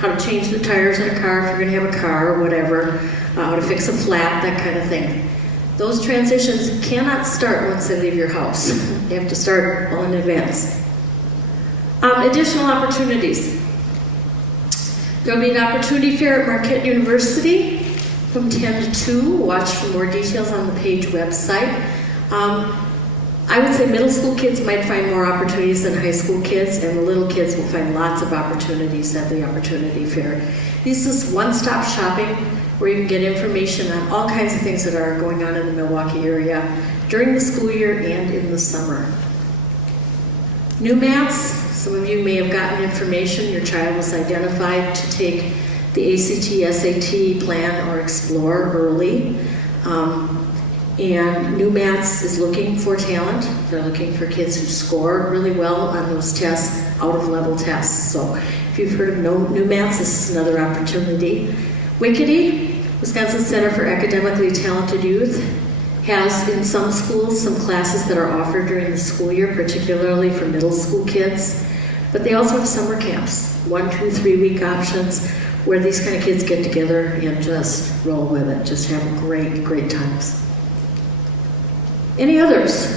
how to change the tires in a car if you're going to have a car or whatever, how to fix a flat, that kind of thing. Those transitions cannot start once they leave your house. You have to start well in advance. Additional opportunities. There will be an opportunity fair at Marquette University from 10 to 2. Watch for more details on the page website. I would say middle school kids might find more opportunities than high school kids, and the little kids will find lots of opportunities at the opportunity fair. This is one-stop shopping where you can get information on all kinds of things that are going on in the Milwaukee area during the school year and in the summer. New maths, some of you may have gotten information. Your child was identified to take the ACT, SAT, Plan, or Explore early. And New Maths is looking for talent. They're looking for kids who score really well on those tests, out-of-level tests. So if you've heard of New Maths, this is another opportunity. WICET, Wisconsin Center for Academically Talented Youth, has in some schools some classes that are offered during the school year, particularly for middle school kids. But they also have summer camps, 1, 2, 3 week options, where these kind of kids get together and just roll with it, just have great, great times. Any others?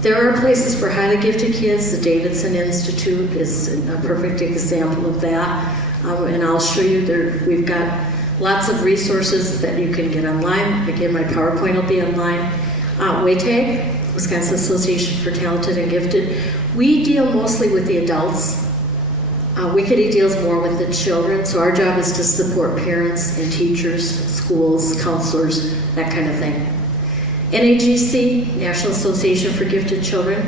There are places for highly gifted kids. The Davidson Institute is a perfect example of that. And I'll show you there. We've got lots of resources that you can get online. Again, my PowerPoint will be online. WATAG, Wisconsin Association for Talented and Gifted. We deal mostly with the adults. WICET deals more with the children, so our job is to support parents and teachers, schools, counselors, that kind of thing. NAGC, National Association for Gifted Children.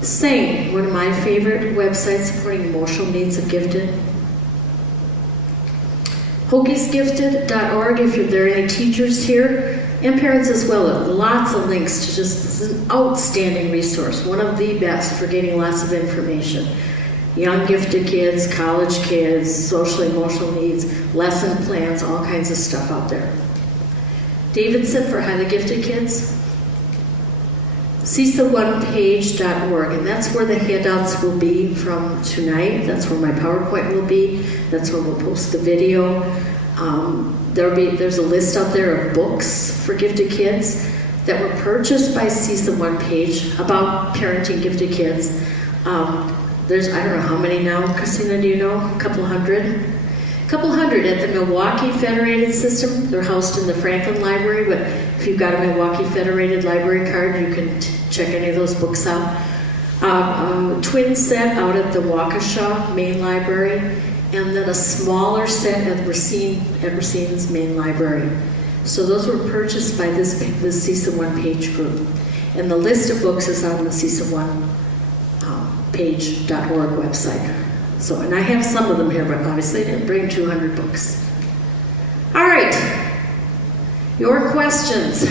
SING, one of my favorite websites supporting emotional needs of gifted. HokiesGifted.org, if there are any teachers here, and parents as well. Lots of links to just, this is an outstanding resource, one of the best for getting lots of information. Young gifted kids, college kids, social emotional needs, lesson plans, all kinds of stuff out there. Davidson for highly gifted kids. CISA1page.org, and that's where the handouts will be from tonight. That's where my PowerPoint will be. That's where we'll post the video. There's a list out there of books for gifted kids that were purchased by CISA One Page about parenting gifted kids. There's, I don't know how many now, Christina, do you know? A couple hundred? A couple hundred at the Milwaukee Federated System. They're housed in the Franklin Library, but if you've got a Milwaukee Federated Library card, you can check any of those books out. Twin set out at the Waukesha Main Library, and then a smaller set at Racine's Main Library. So those were purchased by this CISA One Page group. And the list of books is on the CISA One page.org website. So, and I have some of them here, but obviously I didn't bring 200 books. All right, your questions.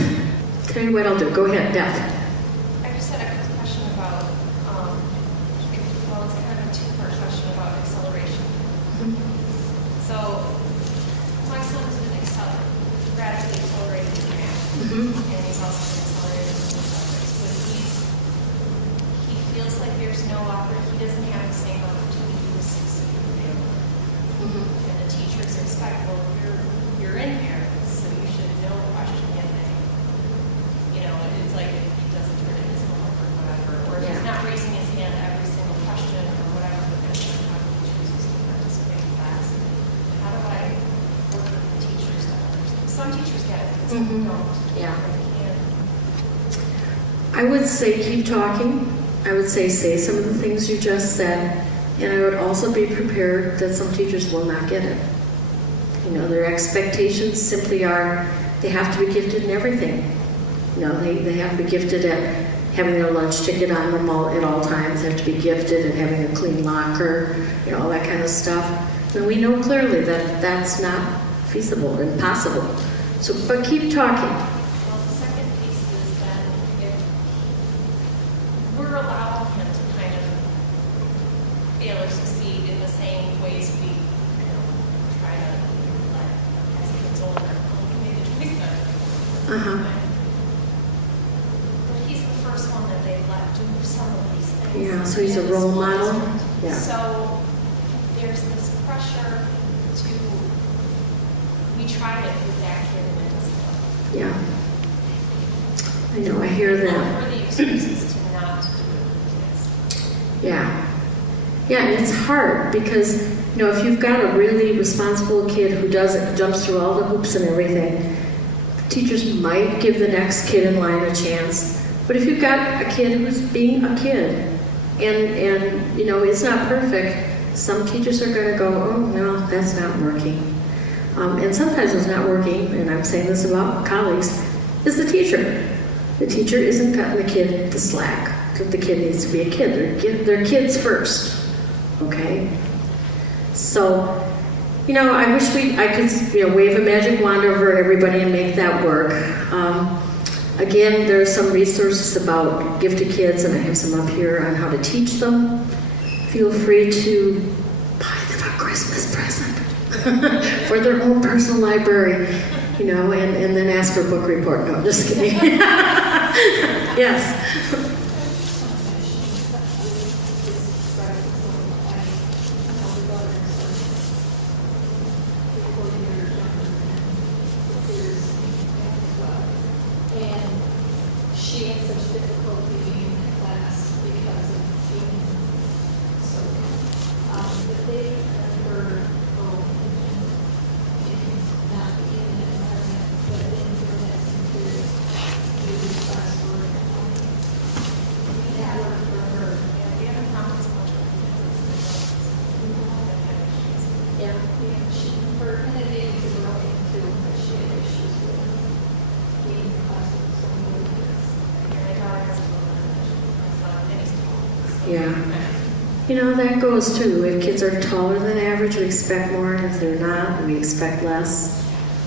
Tell you what I'll do. Go ahead, Beth. I just had a quick question about, well, it's kind of a two-part question about acceleration. Mm-hmm. So, my son is radically accelerated in math, Mm-hmm. and he's also been accelerated in some subjects. So he feels like there's no opportunity, he doesn't have the same opportunity to succeed available. Mm-hmm. And the teachers expect, well, you're in here, so you should know question anything. You know, it's like if he doesn't turn in his homework or whatever, or if he's not raising his hand every single question or whatever, but then how he chooses to participate in class. How do I work with the teachers to understand? Some teachers get it, but some Mm-hmm. don't. Yeah. They can't. I would say keep talking. I would say some of the things you just said, and I would also be prepared that some teachers will not get it. You know, their expectations simply are they have to be gifted in everything. You know, they have to be gifted at having their lunch ticket on them at all times. They have to be gifted at having a clean locker, you know, all that kind of stuff. And we know clearly that that's not feasible or impossible. So, but keep talking. Well, the second piece is that if we're allowing him to kind of fail or succeed in the same ways we, try to, like, as he gets older, make the choice better. Uh-huh. But he's the first one that they let do some of these things. Yeah, so he's she's a role model. Yeah. So there's this pressure to, we tried it with that kid in middle school. Yeah. I know, I hear that. What were the excuses to not do it with kids? Yeah. Yeah, and it's hard because, if you've got a really responsible kid who jumps through all the hoops and everything, teachers might give the next kid in line a chance. But if you've got a kid who's being a kid and is not perfect, some teachers are going to go, oh, no, that's not working. And sometimes it's not working, and I'm saying this about colleagues, is the teacher. The teacher isn't cutting the kid the slack. The kid needs to be a kid. They're kids first. Okay? So, I wish I could, wave a magic wand over everybody and make that work. Again, there are some resources about gifted kids, and I have some up here on how to teach them. Feel free to buy them a Christmas present for their own personal library, and then ask for a book report. No, just kidding. Yes. She had such difficulty being in class because of being so young. But they have her not in an environment, but in her lesson period, do classwork. That worked for her. Yeah, we haven't found as much with kids as Yeah, her kind of needs to grow into, but she had issues with being in class with so many kids. My daughter has a little bit of son, and he's tall. Yeah. That goes too. If kids are taller than average, we expect more, and if they're not, we expect less.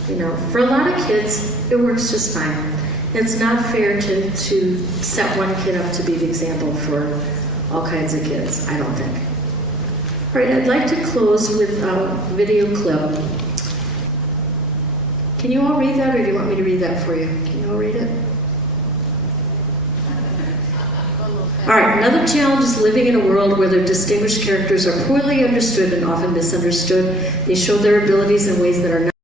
For a lot of kids, it works just fine. It's not fair to set one kid up to be the example for all kinds of kids, I don't think. All right, I'd like to close with a video clip. Can you all read that, or do you want me to read that for you? Can you all read it? All right, another challenge is living in a world where their distinguished characters are poorly understood and often misunderstood. They show their abilities in ways that are not